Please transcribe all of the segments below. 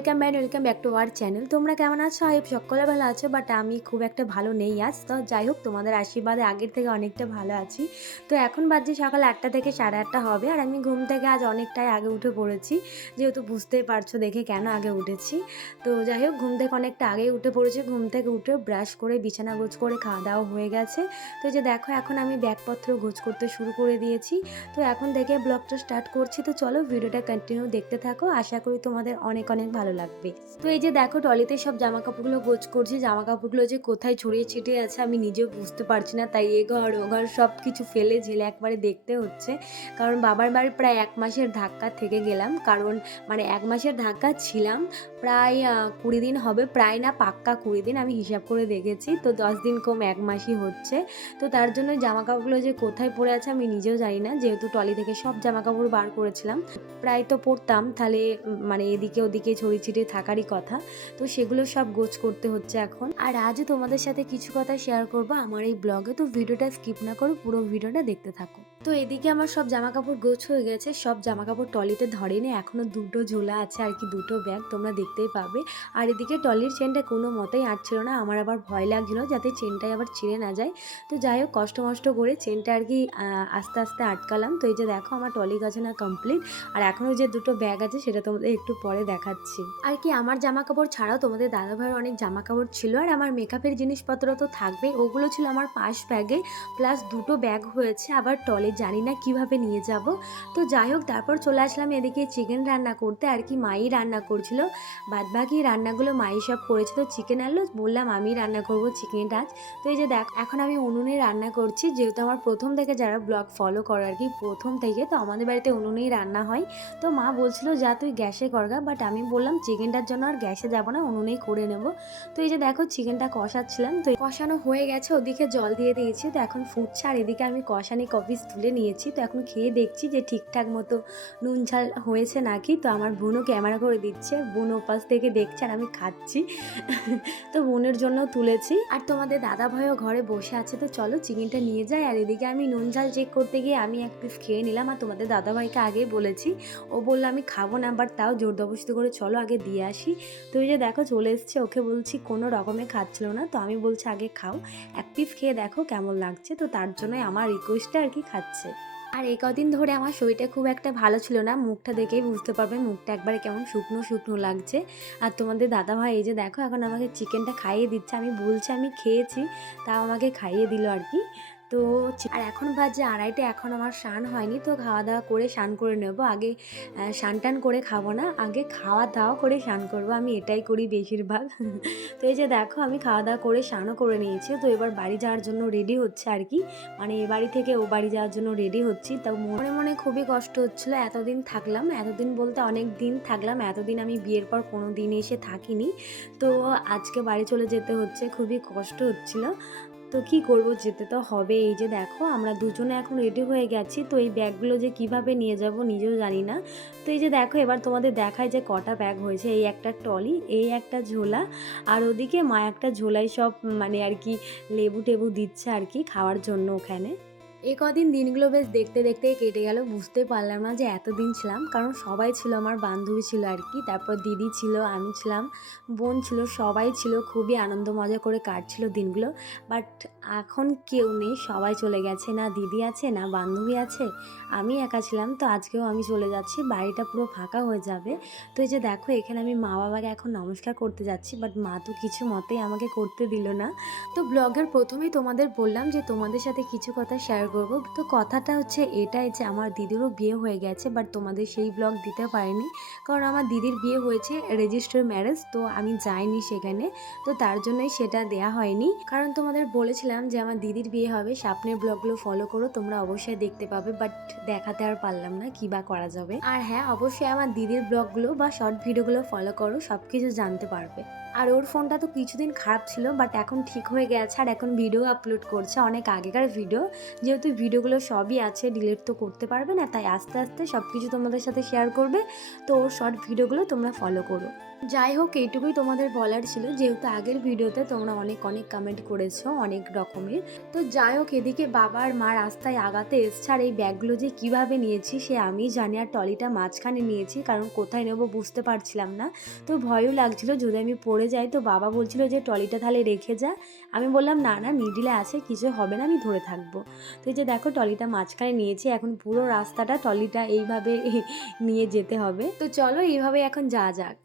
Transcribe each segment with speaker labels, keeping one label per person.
Speaker 1: Welcome band welcome back to our channel তোমরা কেমন আছো? আই সকলে ভালো আছো বাট আমি খুব একটা ভালো নেই আজ। তো যাই হোক, তোমাদের আশীর্বাদে আগের থেকে অনেকটা ভালো আছি। তো এখন বাজছে সকাল আটটা থেকে সাড়ে আটটা হবে, আর আমি ঘুম থেকে আজ অনেকটাই আগে উঠে পড়েছি। যেহেতু বুঝতেই পারছ দেখে কেন আগে উঠেছি। তো যাই হোক, ঘুম থেকে অনেকটা আগে উঠে পড়েছি। ঘুম থেকে উঠে ব্রাশ করে, বিছানা গোছ করে খাওয়া দাওয়া হয়ে গেছে। তো যে দেখো, এখন আমি ব্যাগপত্র গোছ করতে শুরু করে দিয়েছি। তো এখন থেকে ব্লগটা স্টার্ট করছি। তো চলো ভিডিওটা কন্টিনিউ দেখতে থাকো। আশা করি তোমাদের অনেক অনেক ভালো লাগবে। তো এই যে দেখো টলিতে সব জামা কাপড়গুলো গোছ করছি জামা কাপড়গুলো যে কোথায় ছড়িয়ে ছিটিয়ে আছে আমি নিজেও বুঝতে পারছি না। তাই এ ঘর, ও ঘর সব কিছু ফেলে ঝেলে একবারে দেখতে হচ্ছে। কারণ বাবার বাড়ি প্রায় এক মাসের ধাক্কা থেকে গেলাম। কারণ মানে এক মাসের ধাক্কা ছিলাম, প্রায় কুড়ি দিন হবে। প্রায় না পাক্কা কুড়ি দিন আমি হিসাব করে দেখেছি। তো দশ দিন কম এক মাসই হচ্ছে। তো তার জন্য জামা কাপড়গুলো যে কোথায় পড়ে আছে আমি নিজেও জানি না। যেহেতু টলি থেকে সব জামা কাপড় বার করেছিলাম, প্রায় তো পড়তাম। তাহলে মানে এদিকে ওদিকে ছড়িয়ে ছিটিয়ে থাকারই কথা। তো সেগুলো সব গোছ করতে হচ্ছে এখন। আর আজও তোমাদের সাথে কিছু কথা শেয়ার করব। আমার এই ব্লগে তো ভিডিওটা স্কিপ না করো পুরো ভিডিওটা দেখতে থাকো। তো এদিকে আমার সব জামা কাপড় গোছ হয়ে গেছে। সব জামা কাপড় টলিতে ধরেনি এখনও দুটো ঝোলা আছে আর কি, দুটো ব্যাগ তোমরা দেখতেই পাবে। আর এদিকে টলির চেনটা কোনো মতেই আটছিল না, আমার আবার ভয় লাগছিল যাতে চেনটাই আবার ছিঁড়ে না যায়। তো যাই হোক, কষ্ট মষ্ট করে চেনটা আর কি আস্তে আস্তে আটকালাম। তো এই যে দেখো আমার টলি গাছানা কমপ্লিট আর এখনও যে দুটো ব্যাগ আছে সেটা তোমাদের একটু পরে দেখাচ্ছি। আর কি আমার জামা কাপড় ছাড়াও তোমাদের দাদা ভাইয়ের অনেক জামা কাপড় ছিল আর আমার মেকআপের জিনিসপত্র তো থাকবে ওগুলো ছিল আমার পাশ ব্যাগে প্লাস দুটো ব্যাগ হয়েছে আবার টলে জানি না কীভাবে নিয়ে যাব। তো যাই হোক, তারপর চলে আসলাম এদিকে চিকেন রান্না করতে। আর কি মাই রান্না করছিল। বাদ বাকি রান্নাগুলো মাই সব করেছে। তো চিকেন আনলো। বললাম, আমি রান্না করব চিকেনটা আজ তো এই যে দেখ, এখন আমি উনুনে রান্না করছি। যেহেতু আমার প্রথম থেকে যারা ব্লগ ফলো করে আর কি, প্রথম থেকে, তো আমাদের বাড়িতে উনুনেই রান্না হয়। তো মা বলছিল, যা তুই গ্যাসে করগা বাট আমি বললাম চিকেনটার জন্য আর গ্যাসে যাব না, উনুনেই করে নেব। তো এই যে দেখো চিকেনটা কষাচ্ছিলাম। তো কষানো হয়ে গেছে। ওদিকে জল দিয়ে দিয়েছি। তো এখন ফুটছে। আর এদিকে আমি কষানি কপিস তুলে নিয়েছি। তো এখন খেয়ে দেখছি যে ঠিকঠাক মতো নুন ঝাল হয়েছে নাকি। তো আমার বোনও ক্যামেরা করে দিচ্ছে। বোন ওপাশ থেকে দেখছে আর আমি খাচ্ছি। তো বোনের জন্য তুলেছি। আর তোমাদের দাদা ভাইও ঘরে বসে আছে। তো চলো চিকেনটা নিয়ে যাই। আর এদিকে আমি নুন ঝাল চেক করতে গিয়ে আমি এক পিস খেয়ে নিলাম। আর তোমাদের দাদা ভাইকে আগেই বলেছি। ও বলল, আমি খাব না বাট তাও জোর জবরদস্তি করে চলো আগে দিয়ে আসি। তো যে দেখো চলে এসছে। ওকে বলছি, কোনো রকমে খাচ্ছিল না। তো আমি বলছি, আগে খাও। এক পিস খেয়ে দেখো কেমন লাগছে। তো তার জন্যই আমার রিকোয়েস্টটা আর কি খাচ্ছে। আর এই কদিন ধরে আমার শরীরটা খুব একটা ভালো ছিল না। মুখটা দেখেই বুঝতে পারবে মুখটা একবারে কেমন শুকনো শুকনো লাগছে। আর তোমাদের দাদা ভাই এই যে দেখো, এখন আমাকে চিকেনটা খাইয়ে দিচ্ছে। আমি বলছি আমি খেয়েছি, তাও আমাকে খাইয়ে দিল আর কি। তো আর এখন বাজে আড়াইটে, এখন আমার স্নান হয়নি, তো খাওয়া দাওয়া করে স্নান করে নেব। আগে স্নান টান করে খাব না, আগে খাওয়া দাওয়া করে স্নান করব। আমি এটাই করি বেশিরভাগ। তো এই যে দেখো, আমি খাওয়া দাওয়া করে স্নানও করে নিয়েছি। তো এবার বাড়ি যাওয়ার জন্য রেডি হচ্ছে আর কি। মানে এ বাড়ি থেকে ও বাড়ি যাওয়ার জন্য রেডি হচ্ছি। তো মনে মনে খুবই কষ্ট হচ্ছিল। এতদিন থাকলাম, এতদিন বলতে অনেক দিন থাকলাম। এতদিন আমি বিয়ের পর কোনো দিন এসে থাকিনি। তো আজকে বাড়ি চলে যেতে হচ্ছে, খুবই কষ্ট হচ্ছিল। তো কি করব? যেতে তো হবে এই যে দেখো, আমরা দুজনে এখন রেডি হয়ে গেছি। তো এই ব্যাগগুলো যে কীভাবে নিয়ে যাব নিজেও জানি না। তো এই যে দেখো, এবার তোমাদের দেখায় যে কটা ব্যাগ হয়েছে। এই একটা ট্রলি, এই একটা ঝোলা, আর ওদিকে মা একটা ঝোলাই সব মানে আর কি লেবু টেবু দিচ্ছে আর কি খাওয়ার জন্য ওখানে। এ কদিন দিনগুলো বেশ দেখতে দেখতে কেটে গেল, বুঝতে পারলাম না যে এতদিন ছিলাম। কারণ সবাই ছিল, আমার বান্ধবী ছিল আর কি। তারপর দিদি ছিল, আমি ছিলাম। বোন ছিল, সবাই ছিল। খুবই আনন্দ মজা করে কাটছিল দিনগুলো। বাট এখন কেউ নেই, সবাই চলে গেছে। না দিদি আছে, না বান্ধবী আছে। আমি একা ছিলাম, তো আজকেও আমি চলে যাচ্ছি। বাড়িটা পুরো ফাঁকা হয়ে যাবে। তো এই যে দেখো, এখানে আমি মা বাবাকে এখন নমস্কার করতে যাচ্ছি। বাট মা তো কিছু মতেই আমাকে করতে দিল না। তো ব্লগের প্রথমেই তোমাদের বললাম যে তোমাদের সাথে কিছু কথা শেয়ার করব। তো কথাটা হচ্ছে এটাই যে আমার দিদিরও বিয়ে হয়ে গেছে বাট তোমাদের সেই ব্লগ দিতে পারিনি। কারণ আমার দিদির বিয়ে হয়েছে রেজিস্টার ম্যারেজ তো আমি যাইনি সেখানে। তো তার জন্যই সেটা দেয়া হয়নি। কারণ তোমাদের বলেছিলাম যে আমার দিদির বিয়ে হবে, স্বপ্নের ব্লগগুলো ফলো করো, তোমরা অবশ্যই দেখতে পাবে বাট দেখাতে আর পারলাম না কি বা করা যাবে। আর হ্যাঁ অবশ্যই আমার দিদির ব্লগগুলো বা শর্ট ভিডিওগুলো ফলো করো সব কিছু জানতে পারবে। আর ওর ফোনটা তো কিছুদিন খারাপ ছিল বাট এখন ঠিক হয়ে গেছে, আর এখন ভিডিও আপলোড করছে অনেক আগেকার ভিডিও যেহেতু ভিডিওগুলো সবই আছে ডিলিট তো করতে পারবে না, তাই আস্তে আস্তে সব কিছু তোমাদের সাথে শেয়ার করবে। তো ওর শর্ট ভিডিওগুলো তোমরা ফলো করো। যাই হোক, এইটুকুই তোমাদের বলার ছিল। যেহেতু আগের ভিডিওতে তোমরা অনেক অনেক কমেন্ট করেছ, অনেক রকমের। তো যাই হোক, এদিকে বাবা আর মা রাস্তায় আগাতে এসছে, আর এই ব্যাগগুলো যে কীভাবে নিয়েছি সে আমি জানি, আর টলিটা মাঝখানে নিয়েছি, কারণ কোথায় নেব বুঝতে পারছিলাম না। তো ভয়ও লাগছিল, যদি আমি পড়ে যাই, তো বাবা বলছিল যে টলিটা তাহলে রেখে যা। আমি বললাম, না না মিডিলে আছে, কিছু হবে না, আমি ধরে থাকব। তো এই যে দেখো টলিটা মাঝখানে নিয়েছি, এখন পুরো রাস্তাটা টলিটা এইভাবে নিয়ে যেতে হবে। তো চলো এইভাবে এখন যা যাক।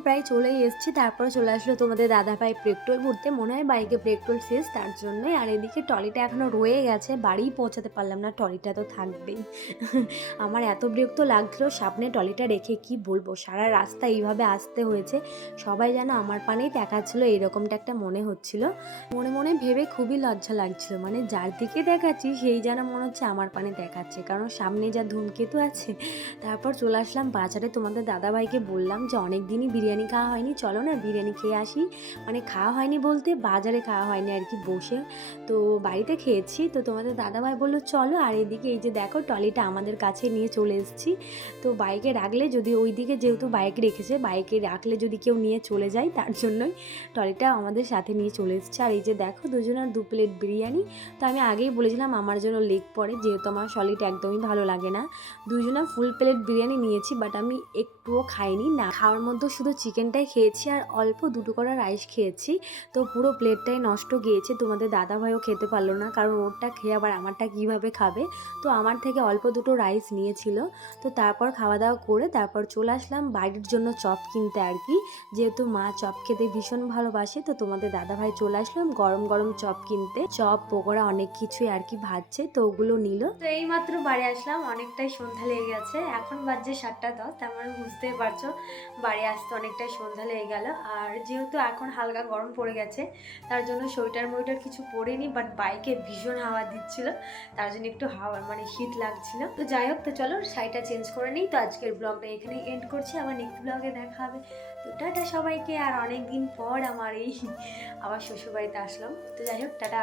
Speaker 1: প্রায় চলেই এসেছি, তারপরে চলে আসলো তোমাদের দাদা ভাই পেট্রোল ভরতে। মনে হয় বাইকে পেট্রোল শেষ, তার জন্যই। আর এদিকে টলিটা এখনও রয়ে গেছে বাড়ি পৌঁছাতে পারলাম না টলিটা তো থাকবেই। আমার এত বিরক্ত লাগছিল সামনে টলিটা রেখে কি বলব? সারা রাস্তা এইভাবে আসতে হয়েছে। সবাই যেন আমার পানেই দেখাচ্ছিল, এরকমটা একটা মনে হচ্ছিল। মনে মনে ভেবে খুবই লজ্জা লাগছিল মানে যার দিকে দেখাচ্ছি, সেই যেন মনে হচ্ছে আমার পানে দেখাচ্ছে। কারণ সামনে যা ধূমকেতু আছে, তারপর চলে আসলাম বাজারে। তোমাদের দাদাভাইকে বললাম যে অনেক দিনই বিরিয়ানি খাওয়া হয়নি। চলো না বিরিয়ানি খেয়ে আসি। মানে খাওয়া হয়নি বলতে বাজারে খাওয়া হয়নি আর কি বসে। তো বাড়িতে খেয়েছি। তো তোমাদের দাদাভাই বলল, চলো আর এদিকে এই যে দেখো টলিটা আমাদের কাছে নিয়ে চলে এসেছি। তো বাইকে রাখলে যদি ওই দিকে যেহেতু বাইক রেখেছে, বাইকে রাখলে যদি কেউ নিয়ে চলে যায়, তার জন্যই টলিটা আমাদের সাথে নিয়ে চলে এসেছে। আর এই যে দেখো দুজনের দু প্লেট বিরিয়ানি। তো আমি আগেই বলেছিলাম আমার জন্য লেগ পড়ে, যেহেতু আমার সলিড একদমই ভালো লাগে না। দুজনে ফুল প্লেট বিরিয়ানি নিয়েছি, বাট আমি একটুও খাইনি। না, খাওয়ার মধ্যে শুধু চিকেনটাই খেয়েছি আর অল্প দুটো করা রাইস খেয়েছি। তো পুরো প্লেটটাই নষ্ট গিয়েছে, তোমাদের দাদা ভাইও খেতে পারল না, কারণ ওরটা খেয়ে আবার আমারটা কীভাবে খাবে? তো আমার থেকে অল্প দুটো রাইস নিয়েছিল। তো তারপর খাওয়া দাওয়া করে তারপর চলে আসলাম বাড়ির জন্য চপ কিনতে আর কি। যেহেতু মা চপ খেতে ভীষণ ভালোবাসে, তো তোমাদের দাদা ভাই চলে আসলাম গরম গরম চপ কিনতে। চপ, পকোড়া অনেক কিছুই আর কি ভাজছে, তো ওগুলো নিল। তো এই মাত্র বাড়ি আসলাম, অনেকটাই সন্ধ্যা লেগে গেছে, এখন বাজছে সাতটা দশ, তার মানে বুঝতেই পারছ, বাড়ি আসতে অনেকটাই সন্ধ্যা লেগে গেল। আর যেহেতু এখন হালকা গরম পড়ে গেছে, তার জন্য সোয়েটার মোয়েটার কিছু পরিনি বাট বাইকে ভীষণ হাওয়া দিচ্ছিল। তার জন্য একটু হাওয়া মানে শীত লাগছিল। তো যাই হোক, তো চলো শাড়িটা চেঞ্জ করে নিই। তো আজকের ব্লগটা এখানে এন্ড করছি। আবার নেক্সট ব্লগে দেখা হবে। তো টাটা সবাইকে। আর অনেক দিন পর আমার এই আবার শ্বশুরবাড়িতে আসলাম। তো যাই হোক, টাটা।